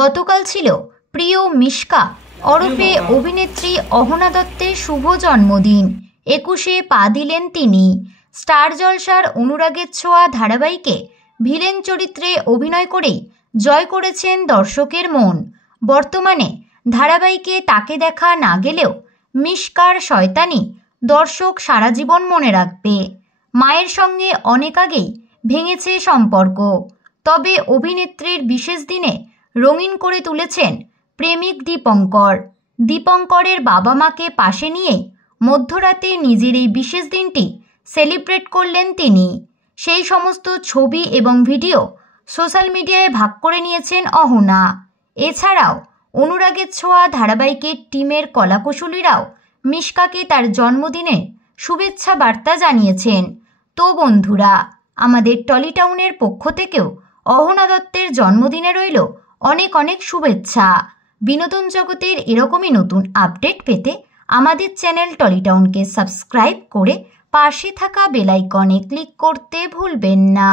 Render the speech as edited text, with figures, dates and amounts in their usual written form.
গতকাল ছিল প্রিয় মিশকা ওরফে অভিনেত্রী অহনা দত্তের শুভ জন্মদিন। 21-এ পা দিলেন তিনি। স্টার জলসার অনুরাগের ছোঁয়া ধারাবাহিকে ভিলেন চরিত্রে অভিনয় করেই জয় করেছেন দর্শকের মন। বর্তমানে ধারাবাহিকে তাকে দেখা না গেলেও মিশকার শয়তানি দর্শক সারা জীবন মনে রাখবে। মায়ের সঙ্গে অনেক আগেই ভেঙেছে সম্পর্ক, তবে অভিনেত্রীর বিশেষ দিনে রঙিন করে তুলেছেন প্রেমিক দীপঙ্কর। দীপঙ্করের বাবা মাকে পাশে নিয়েই মধ্যরাতে নিজের এই বিশেষ দিনটি সেলিব্রেট করলেন তিনি। সেই সমস্ত ছবি এবং ভিডিও সোশ্যাল মিডিয়ায় ভাগ করে নিয়েছেন অহনা। এছাড়াও অনুরাগের ছোঁয়া ধারাবাহিকের টিমের কলাকুশলীরাও মিশকাকে তার জন্মদিনে শুভেচ্ছা বার্তা জানিয়েছেন। তো বন্ধুরা, আমাদের টলিটাউনের পক্ষ থেকেও অহনা দত্তের জন্মদিনে রইল অনেক অনেক শুভেচ্ছা। বিনোদন জগতের এরকমই নতুন আপডেট পেতে আমাদের চ্যানেল টলিটাউনকে সাবস্ক্রাইব করে পাশে থাকা বেল আইকনে ক্লিক করতে ভুলবেন না।